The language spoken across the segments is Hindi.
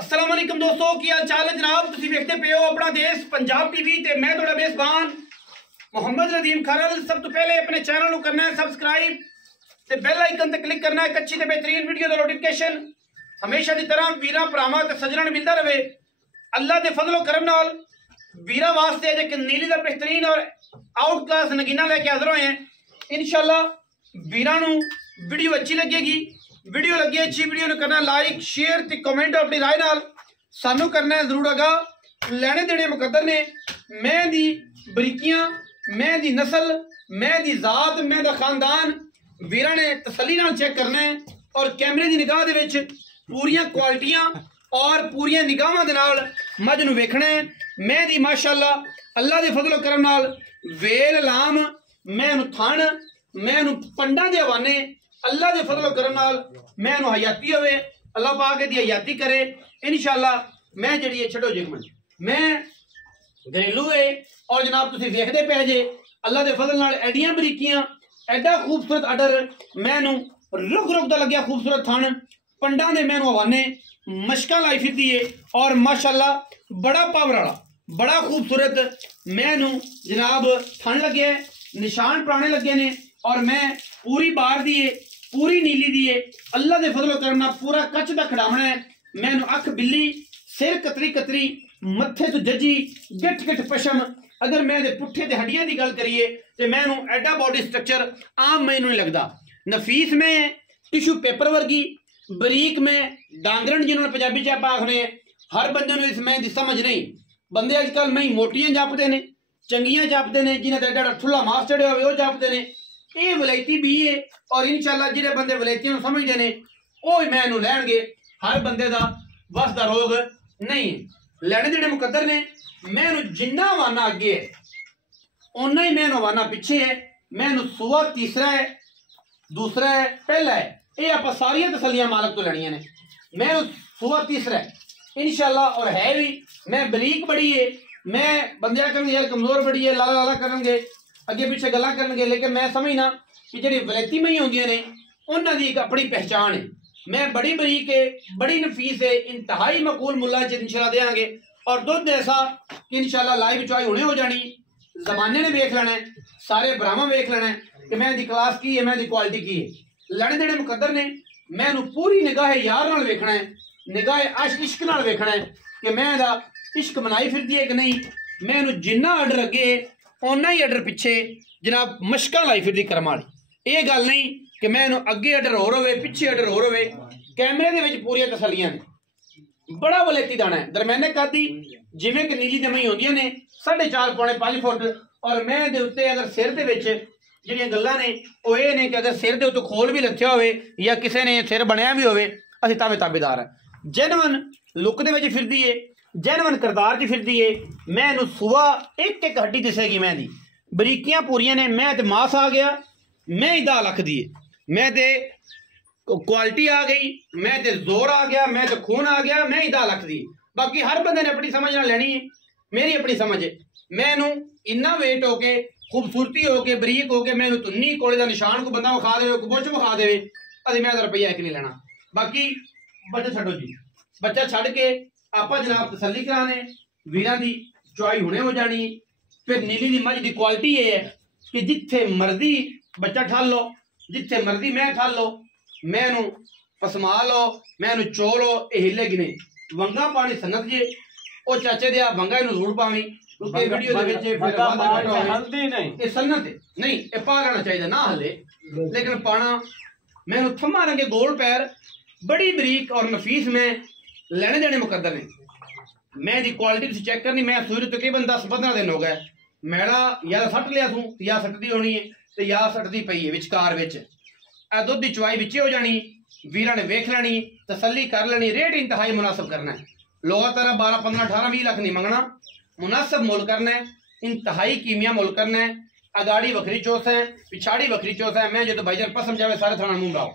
अस्सलाम वालेकुम दोस्तों, की हाल चाल है जनाब। तुसी देखते पे हो अपना देश पंजाब टीवी ते मैं थोड़ा मेजबान मोहम्मद रदीम खारल। सब तो पहले अपने चैनल को करना है सबसक्राइब ते बेल आइकन ते क्लिक करना है। अच्छी ते बेहतरीन वीडियो का नोटिफिकेशन हमेशा की तरह वीरा भरावां ते सज्जणां नूं मिलता रहे। अल्लाह के फजलो करम नाल वीरा वास्ते अज एक नीली का बेहतरीन और आउट क्लास नगीना लेके हाजिर होए हैं। इंशाल्लाह वीरा नूं वीडियो अच्छी लगेगी। वीडियो लगी अच्छी वीडियो ने करना लाइक शेयर ते कमेंट अपनी राय नाल सानू करना है जरूर। अगा लेने देने मुकद्दर ने मैं दी बरीकियां, मैं दी नस्ल, मैं दी जात, मैं दा खानदान वीरा ने तसल्ली नाल चेक करना है और कैमरे की निगाह दे विच पूरियां क्वालिटियां और पूरियां निगाहां दे नाल मझ नूं वेखना है। मैं दी माशाअल्लाह अल्लाह दे फजलो करम नाल वेल लाम मैं नूं थण मैं नूं पंडां दे हवाने अल्लाह के फजलो करम नाल मैं हयाती होवे अल्लाह पाक दी हयाती करे इंशाअल्लाह। मैं जड़ी छड्डो जिगमन मैं घरेलू है और जनाब तुसीं वेखदे पे जे अल्लाह के फजल नाल एडियां बरीकियां एडा खूबसूरत अडर मैनू रुक रुक दा लग्या खूबसूरत थण पंडां दे मैनू हवाने मशकां लाई फिरदी है और माशाअल्लाह बड़ा पावर वाला बड़ा खूबसूरत मैनू जनाब थण लगे निशान पुराने लगे ने और मैं पूरी बार दी है पूरी नीली दी है अल्लाह के फजलो करना पूरा कच्च दा खड़ावना है। मैनू अख बिल्ली सिर कतरी कतरी मत्थे तो जजी गिठ गिठ पशम अगर मैं दे पुट्ठे ते हड्डियां दी गल करिए तो मैनू एडा बॉडी स्ट्रक्चर आम मैनू नहीं लगता। नफीस में टिशू पेपर वर्गी बरीक में डांगरन जिन्होंने पंजाबी च आप आखने हर बंदे इस मैं दी समझ नहीं। बंदे अजकल मई मोटियां जापते ने चंगियां जापते ने जिन्हें एडा ठुला मास चढ़िया हो जापते ने। ये वलैती भी है और इंशाल्लाह जिहड़े बंदे वलैतियां समझते हैं वह मैनू लैणगे। हर बंदे का बस का रोग नहीं है। लैने देने मुकद्दर ने मैनू जिन्ना हवाना अगे है उन्ना ही मैनू हवाना पिछे है। मैनू सुआ तीसरा है दूसरा है पहला है ये आप सारिया तसलियां मालक तो लैनियां ने। मैनू सुआ तीसरा है इंशाल्लाह और है भी मैं बरीक बड़ी है मैं बंदे करेंगे यार कमजोर बड़ी है लाला लाला करेंगे अगे पीछे गल्लां करनगे लेकिन मैं समझना कि जिहड़ी वलैती मई होंदियां ने उन्हां दी एक अपनी पहचान है। मैं बड़ी बरीक है बड़ी नफीस है इंतहाई मकबूल मुल्ला च इंशाल्लाह देंगे और दुध ऐसा कि इंशाल्लाह लाइव चॉइस हुणे हो जानी जमाने ने वेख लेना है सारे भरावां वेख लेना है कि मैं दी क्लास की है मैं दी क्वालिटी की है। लैणे देने मुकद्दर ने मैनू पूरी निगाह यार नाल वेखना है निगाह इश्क नाल वेखना है कि मैं दा इश्क मनाई फिरदी है कि नहीं। मैनू जिन्ना आर्डर अगे उन्ना ही अडर पिछे जनाब मशकां लाई फिरदी करम वाली ये गल नहीं कि मैनू अगे अडर होर होवे पिछे अडर होर होवे। कैमरे दे विच पूरियां तसलियां ने बड़ा वलेती दाना है दरम्याने कदी जिवें कि नीली दमई होंदियां ने 4.5 पौने 5 फुट और मैं दे उत्ते अगर सिर दे विच जिहड़ियां गल्लां ने वो ये ने कि अगर सिर दे उत्ते खोल भी लथ्या होवे या किसी ने सिर बनया भी होवे असीं तावें ताबेदार है। जेनवन लुक दे विच फिरदी है जैनवन करदार च फिरदी है। मैनू सुआ एक एक हड्डी दिसेगी मैं दी बरीकियां पूरियां ने मैं ते मास आ गया मैं ही 10 लख दी है मैं ते क्वालिटी आ गई मैं ते जोर आ गया मैं ते खून आ गया मैं ही 10 लख दी। बाकी हर बंदे ने अपनी समझ ना लेनी है मेरी अपनी समझ है। मैनू इन्ना वेट होके खूबसूरती होके बरीक होके मैनू तुन्नी कोले का निशान को बंदा विखा दे बुछ विखा दे अभी मैं रुपया एक नहीं लेना। बाकी बच्चा छड्डो जी बच्चा छड़ के आप जनाब तसली कराने वीरां दी चॉइस हुणे हो जानी। फिर नीली दी मझ दी क्वालिटी ये है कि जिथे मर्जी बच्चा ठल लो जिथे मर्जी मैं ठल लो मैनू पसमा लो मैनू चो लो ये हिलेगी नहीं। वंगा पानी सनत जे ओ चाचे दे वंगा इनू जरूर पावी क्योंकि वीडियो दे विच फिर वादा घट होवे हल्दी नहीं ये सन्नत नहीं ये पा लेना चाहिए ना हले लेकिन पाना मैनू थम्मा रंगे गोल पैर बड़ी बरीक और नफीस में लेने देने मुकद्दर ने। मैं दी क्वालिटी चेक करनी मैं सूर्य तकरीबन 10-15 दिन हो गए मैड़ा या सट लिया तू या सटदी होनी है तो या सटदी पई है विचकार विच दुध की चुवाई विचे हो जानी वीरा ने वेख लैनी तसली कर लेनी रेट इंतहाई मुनासिब करना है। लगातार 12, 15, 18, 20 लाख नहीं मंगना मुनासिब मुल करना है इंतहाई कीमिया मुल करना है। अगाड़ी वखरी चौस है पिछाड़ी वखरी चौस है। मैं जो भाईजान पसम जाए सारे थाना मुंह लाओ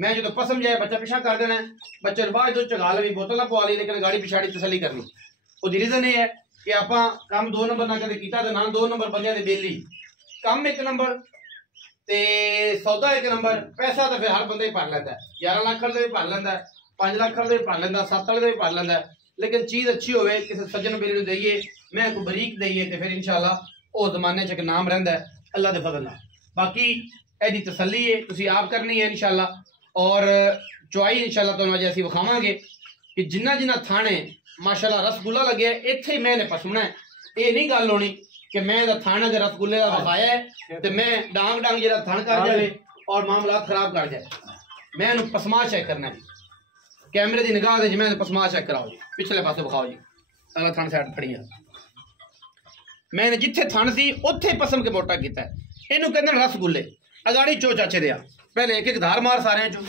मैं जो पसम जाए बच्चा पिछा कर देना बच्चे बाद जो चगा ली बोतल पवा ली लेकिन गाड़ी पिछाड़ी तसली करनी। वो रीजन ये है कि आप काम 2 नंबर ना कदे कीता ना 2 नंबर बंदियां दे बेली काम 1 नंबर ते सौदा 1 नंबर पैसा तो फिर हर बंदा ही भर लेंदा 11 लाख भी भर लेंदा 5 लाख वाले भर लेंदा, 7 वाले भी भर लेंदा, लेकिन चीज़ अच्छी होवे, किसी सज्जन बेली नूं दईए, मैं को बरीक दईए, तो फिर इंशाअल्लाह वो जमाने च एक नाम रहिंदा है अल्लाह दे फजल नाल। बाकी एदी तसल्ली है, तुसीं आप करनी है इंशाअल्लाह। और चुआई इंशाअल्लाह तुहानूं अज असीं विखावांगे कि जिन्ना जिन्ना थाने माशाअल्लाह रसगुल्ला लगे इत्थे ही मैंने पसमना है। ये नहीं गल होनी कि मैं थान अगर रसगुल्ले का विखाया है तो मैं डांग डांग जरा थान कर जाए और मामला खराब कर जाए। मैं पसमा चेक करना है, कैमरे की निगाह से मैं पसमा चेक कराओ जी, पिछले पासे विखाओ जी, अगला थान साइड फड़ी है। मैंने जिथे थन सी उत्थे पसम के मोटा किया, इनू कहते रसगुल्ले। अगाड़ी चो चाचे दिया, पहले एक एक धार मार सारे चो,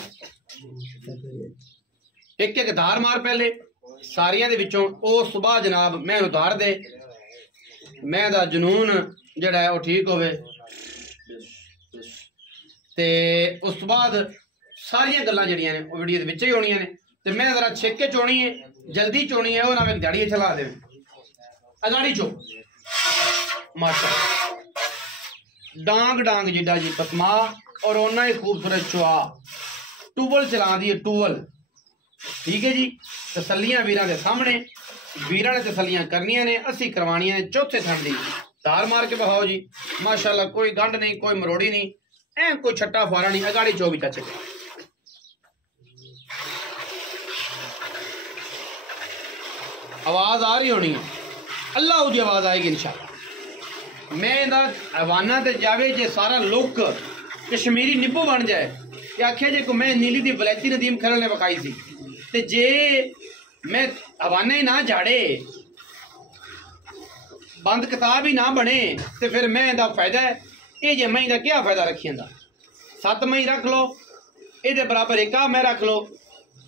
एक एक धार मार पहले सारिया दे विचों। ओ सुबह जनाब मैं उतार दे, मैं दा जनून जड़ा है वो ठीक होवे, ते उस तो बाद सारिया गल्लां जड़ियां ने वो वीडियो दे विच ही होणियां ने, ते मैं जरा छेके चोनी है, जल्दी चोनी है, वो ना एक दाड़ी चला दे। अगाड़ी चो माशा डांग डांग जिड्डा जी पसमा और उन्ना ही खूबसूरत चुआ, टूबल चला दी है टूबल, ठीक है जी। तसलियां वीरां दे सामने, वीरां ने तसलियां करनियां ने, असी करवानियां ने। चौथे थन दी धार मार के बहाओ जी, माशाअल्लाह कोई गंढ नहीं, कोई मरोड़ी नहीं, ऐ कोई छट्टा फारा नहीं। अगाड़ी चो भी चाचे आवाज आ रही होनी है, अल्लाह उसकी आवाज आएगी इंशाअल्लाह। मैं हवाना ते जावे जे सारा लुक कश्मीरी निब्बू बन जाए, ते आख्या जे को मैं नीली दी वलैती नदीम खरल ने बखाई सी, ते जे मैं हवाना ही ना झाड़े, बंद किताब ही ना बने, तो फिर मैं दा फायदा है ये जे मई का क्या फायदा रखिए। 7 मई रख लो, ये बराबर एक मैं रख लो,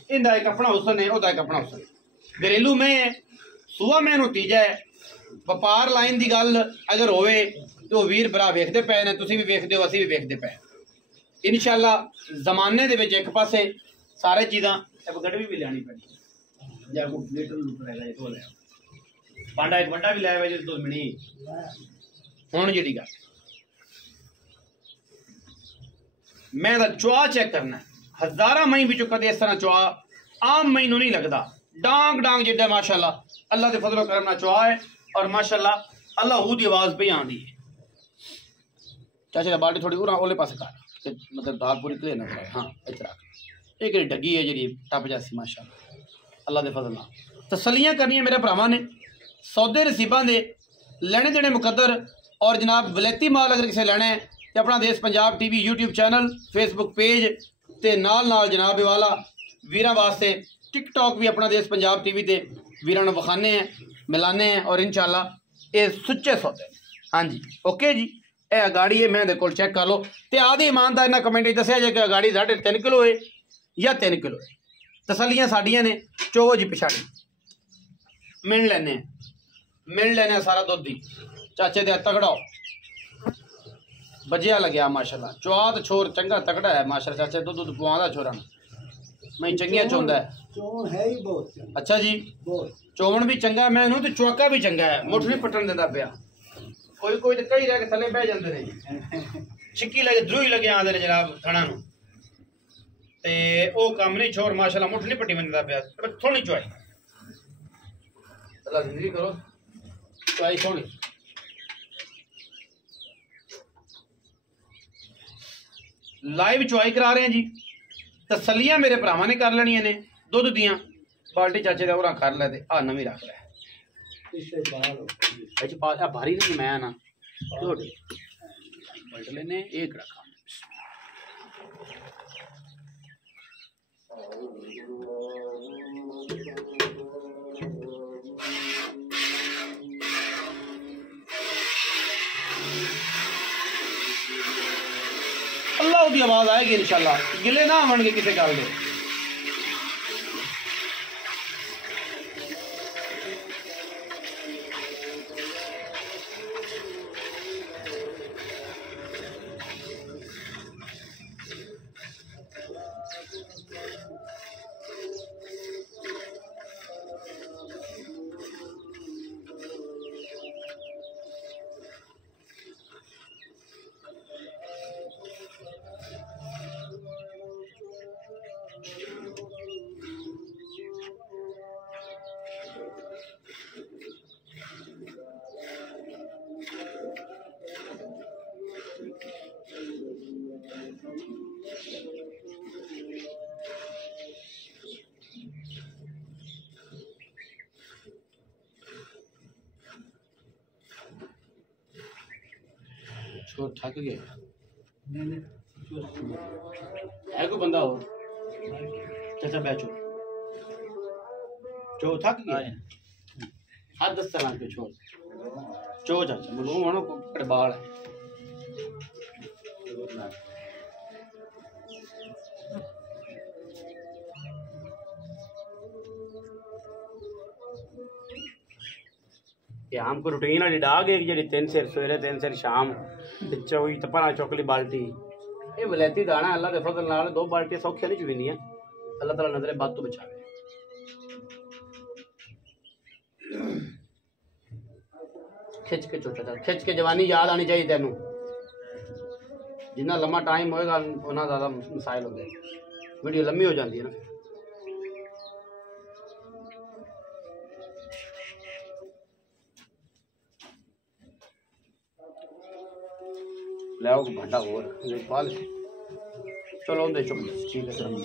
इनका एक अपना हुसन है, एक अपना हुसन है। घरेलू में सूआ मैं तीजा है। व्यापार लाइन की गल अगर होवे तो वीर भरा वेखते पे ने, तुसीं भी वेखते हो, असीं भी वेखते पे। इंशाअल्लाह जमाने दे विच एक पासे सारे चीज़ां गड़वी भी लियानी पैनी, या कोई लीटर लूटर है तो ले पांडा एक बंडा भी लाया हुआ जो मिनी। हुण जिहड़ी गल मैं दा चुआ चेक करना है, हज़ारा मई विचों कदे इस तरह चुआ आम मई नूं नहीं लगदा। डांग डांग जिड्डा माशाअल्लाह अल्लाह दे फजलो करम नाल चुआ है, और माशाअल्लाह अल्लाह की आवाज़ पे आंदी है। चाचे दा बाल्टी थोड़ी उरा ओले पासे कर, मतलब दाल पूरी क्लियर ना कराए। हाँ इधर रख, एक डगी है जी टप जासी माशाअल्लाह अल्लाह दे फजल नाल। तसलियां करनियां मेरे भरावां ने, सौदे नसीबां दे लेने देने मुकद्दर। और जनाब वलैती माल अगर किसी लेना है तो अपना देश Punjab TV YouTube channel, Facebook page ते नाल नाल जनाब वाला वीरां वास्ते टिकटॉक भी अपना देश पंजाब टीवी ते वीरां नूं विखाने हैं, मिलाने हैं, और इंशाअल्लाह ये सुच्चे सौदे। हाँ जी ओके जी, ये अगाड़ी है, मैं कोल चेक कर लो। तो आदि ईमानदार ना कमेंट दसिया जे कि अगाड़ी 3.5 किलो है या 3 किलो है। तसलियां साडियां ने, चोवो जी पिछाड़ी मिल लेने सारा दुध ही चाचे दे तगड़ा बजिया लग्या माशाअल्लाह। चुआ तो छोर चंगा तगड़ा है माशाअल्लाह, चाचे दुध पवांदा छोरा मैं चंगिया चोंदा है ही बहुत। अच्छा जी चोवन भी चंगा मैं तो चौका भी चंगा है, मुठ नहीं पटन देता पिया। कोई कोई तो कई रह के थले बह जाते हैं, छिक्की लगे द्रूही लगे आते हैं जनाब थणा नूं, ते ओ काम नहीं छोर माशाअल्लाह मुठ नहीं पट्टी बनता पिया। थोड़ी चुआई अल्लाह जिंदगी करो, चुआई थोड़ी लाइव चुआई करा रहे हैं जी। तसलियां मेरे भरावां ने कर लेनियां ने, दुध दियां बाल्टी चाचे का कर लै, आ नवी रख लै भारी नहीं मैं ना पलट लेने एक रखा। अल्लाह की आवाज आएगी इंशाअल्लाह, गिले ना आवन किसी गल के। छोड़ थक गए है कोई बंदा हो चाचा बैठो जो थक गए हाथ 10 तरह के छोड़ चो चाचा मुझे मानो कड़बाल है आम को रूटीन वाली डाग एक जी 3 सिर सवेरे 3 सिर शाम चौई तपरा चौकली बाल्टी ये वलैती दाना अल्लाह के फजल नाल 2 बाल्टियां सौखियां नहीं चुविंदियां अल्लाह ताला नजरे बद तो बचावे खिंच के चोटा खिंच के जवानी याद आनी चाहिए तेनू जितना लम्बा टाइम होएगा उतना ज़्यादा मसाइल होंगे वीडियो लंबी हो जाती है ना लाओ भांडा और पाल चलो दे चुप ठीक है चलो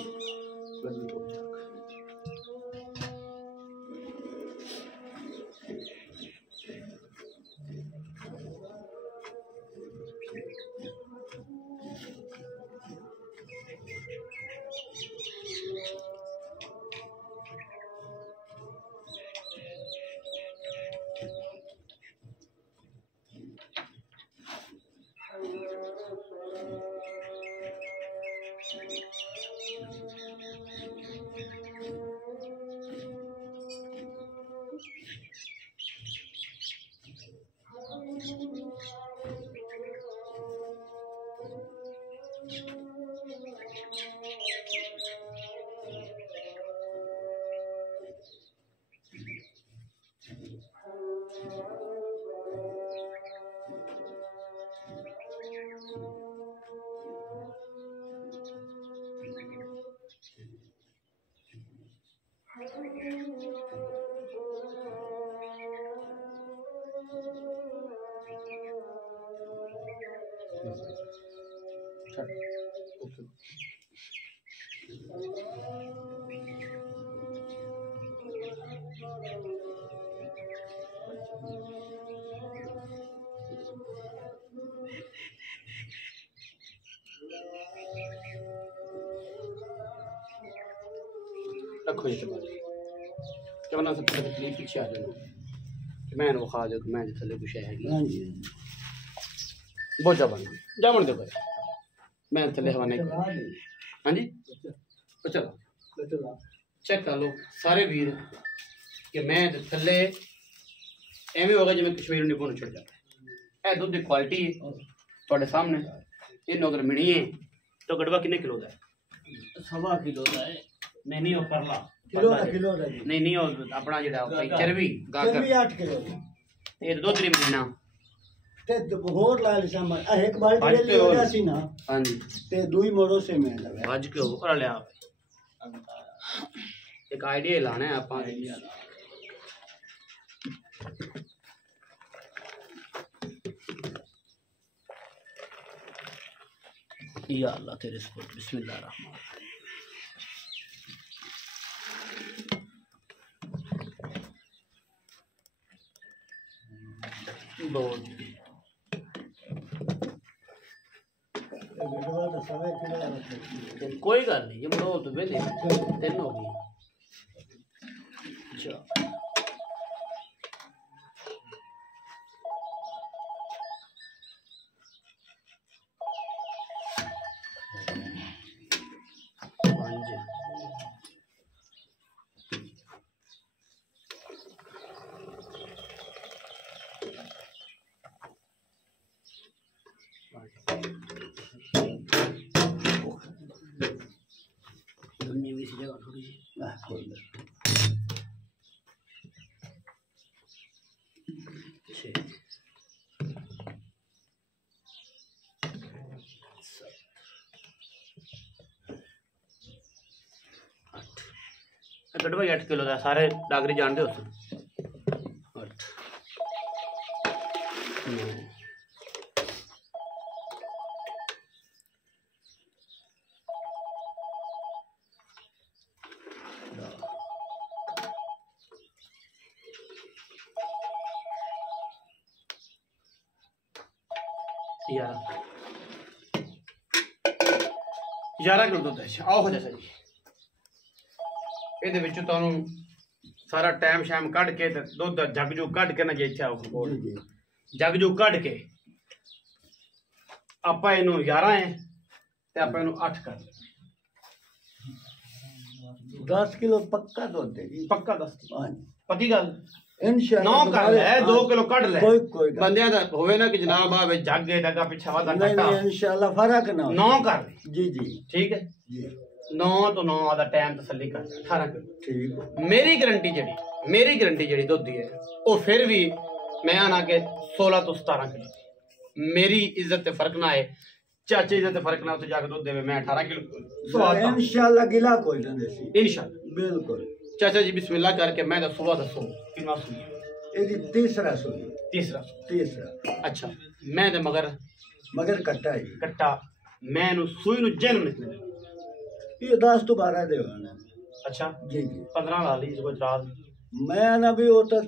रखो ये चवना से पहले तकलीफ पीछे आ जाना मैं वो खा दे मैं थले कुछ है बहुत जावन दे मैं थले हवा नहीं हाँ जी चलो चेक कर लो सारे वीर कि मैं थले एवं होगा जिम्मे कश्मीर निपुण छड़ जाता है दुध की क्वालिटी थोड़े सामने इन अगर मिनी है तो गड़वा कितने किलो का है 1.5 किलो का है नहीं वो परला किलो नहीं वो अपना जेड़ा चर्बी गाकर 8 किलो ये दो तीन महीना ते होर ला लिसा एक बाल्टी ले लिया सी ना हां जी ते दुई मोड़ो से में लगा आज के ऊपर ले आप एक आईडिया लाना है आपा या अल्लाह तेरे सपोर्ट बिस्मिल्लाह रहमान दो कोई गल नहीं ये बड़ो तो वेले 3 हो गई अच्छा जगह थोड़ी गढ़वा 8 किलो का सारे डागरी जानते हो 8 1 11 किलो दुध है। आओ हो जैसा जी ਇਹਦੇ ਵਿੱਚ ਤੁਹਾਨੂੰ ਸਾਰਾ ਟਾਈਮ ਸ਼ਾਮ ਕੱਢ ਕੇ ਤੇ ਦੁੱਧ ਜੱਗ ਜੋ ਕੱਢ ਕੇ ਨਾ ਜੇ ਇੱਥੇ ਆਓ ਕੋਲ ਜੱਗ ਜੋ ਕੱਢ ਕੇ ਆਪਾਂ ਇਹਨੂੰ 11 ਹੈ ਤੇ ਆਪਾਂ ਇਹਨੂੰ 8 ਕਰ 10 किलो पक्का दूध है जी, ਪੱਕਾ 10 हाँ ਪੱਕੀ ਗੱਲ इंशाल्लाह 9 ਕਰ ਲੈ 2 ਕਿਲੋ ਕੱਢ ਲੈ कोई ਬੰਦਿਆਂ ਦਾ ਹੋਵੇ ਨਾ ਕਿ ਜਨਾਬ ਆ ਵਿੱਚ ਜੱਗ ਹੈ ਅੱਗਾ ਪਿੱਛਾ ਵਾਦਾ नहीं ਘਟਾ नहीं इंशाल्लाह फर्क ना हो। 9 ਕਰ ਲੈ जी जी ਠੀਕ ਹੈ जी 9 ਤੋਂ 9 ਦਾ ਟਾਈਮ ਤਸੱਲੀ ਕਰ 18 ਕਿਲੋ ठीक है। ਮੇਰੀ ਗਰੰਟੀ ਜਿਹੜੀ ਦੁੱਧ ਦੀ ਹੈ ਉਹ ਫਿਰ ਵੀ ਮੈਂ ਆਣਾ ਕਿ 16 ਤੋਂ 17 ਕਿਲੋ ਮੇਰੀ ਇੱਜ਼ਤ ਤੇ ਫਰਕ ਨਾ ਹੈ ਚਾਚੇ ਇੱਜ਼ਤ ਤੇ ਫਰਕ ਨਾ ਉੱਥੇ ਜਾ ਕੇ ਦੁੱਧ ਦੇਵੇ ਮੈਂ 18 ਕਿਲੋ ਸਵਾਦ इंशाल्लाह गिला कोई ना देसी ਇਨਸ਼ਾਅੱਲਾ बिल्कुल। ਚਾਚਾ ਜੀ ਬਿਸਮਿਲ੍ਲਾ ਕਰਕੇ ਮੈਂ ਤਾਂ ਸੁਬਹ ਦੱਸੋ ਕਿੰਨਾ ਸੁਣੀ ये तीसरा सुनी ਤੀਸਰਾ तीसरा ਅੱਛਾ ਮੈਂ ਤੇ मगर कट्टा है ਕੱਟਾ ਮੈਂ ਇਹਨੂੰ ਸੂਈ ਨੂੰ ਜਨਮ ਨਿਕਲੇ ये 10 तो 12 दे होना। ਅੱਛਾ जी जी 15 ਲਾ ਲਈ ਕੋਈ ਰਾਤ मैं ना भी वो तो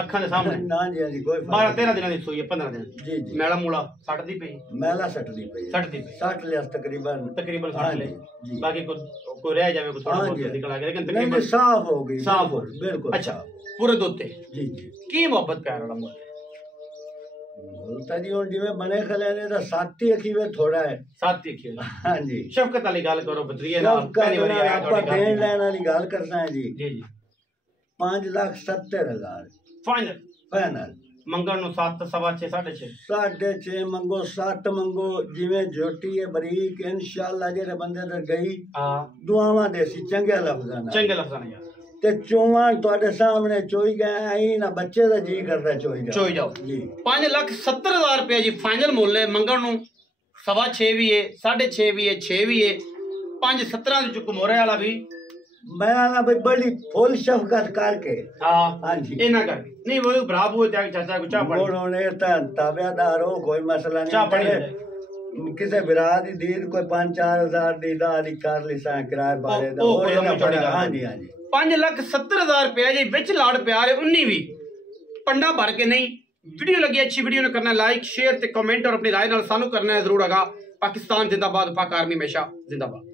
ਅੱਖਾਂ ਦੇ ਸਾਹਮਣੇ ना जी हाँ जी कोई 12 13 ਦਿਨਾਂ ਦੀ ਸੂਈ ਹੈ 15 ਦਿਨ जी जी ਮੈਲਾ ਮੂਲਾ ਸੱਟਦੀ ਪਈ मैला सटदी पई 60 पई 60 लिया तकरीबन तकरीबन हाँ 60 ले जी। बाकी कोई रह जावे कोई थोड़ा हाँ बहुत जी। निकल आ गया लेकिन नहीं तकरीबन नहीं साफ हो गई साफ हो बिल्कुल अच्छा साफ। पूरे दोते जी जी की मोहब्बत प्यार वाला मोल बोलता जी हुन जिवें बने खले ने दा साथी अखीवे थोड़ा है। साथ देखियो हाँ जी शफकत वाली गल करो बतरिए ना सब पहली बारी आया आपा थोड़ी देन गल लेन वाली गल करना है जी। जी जी 5,70,000 फाइनल फाइनल मंगल नु 7 सवा 6 6:30 6.5 मंगो 7 मंगो जिवें झोटी है बरीक इंशाल्लाह जेरे बंदे ते गई हां दुआवां देसी चंगे लफ्जां नाल चंगे लफ्ज़ां ने यार ते चोवां तुहाडे सामने चोई गए आई ना बच्चे दा जी करदा चोई जाओ जी 5,70,000 रुपया जी फाइनल मुੱਲ है मंगल नु सवा 6 भी है 6.5 भी है 6 भी है 5.17 ਦੇ ਚੁੱਕ ਮੋਰੇ ਵਾਲਾ ਵੀ मैं ना भाई बड़ी फुल शफकत करके हां हाँ जी ਇਹਨਾਂ ਕਰ नहीं वो भरा वो त्याग चाचा को चाह पड़ी मोड़ों ता ताबेदार हो कोई मसला नहीं चाह पड़ी करे। किसे बिरा दी दीद कोई 5-4 हज़ार दी दादी कर ली सा किराए बारे दा ਉਹ और ਕੋਲੋਂ ना ਚੜੀ पड़ा। ਗੱਲ हाँ जी हाँ जी 5,70,000 रुपया जी विच लाड़ प्यार है 19 भी पंडा भर के नहीं। वीडियो लगी अच्छी वीडियो ने करना लाइक शेयर ते कमेंट और अपनी राय नाल सानू करना है जरूर। पाकिस्तान जिंदाबाद, पाक आर्मी हमेशा जिंदाबाद।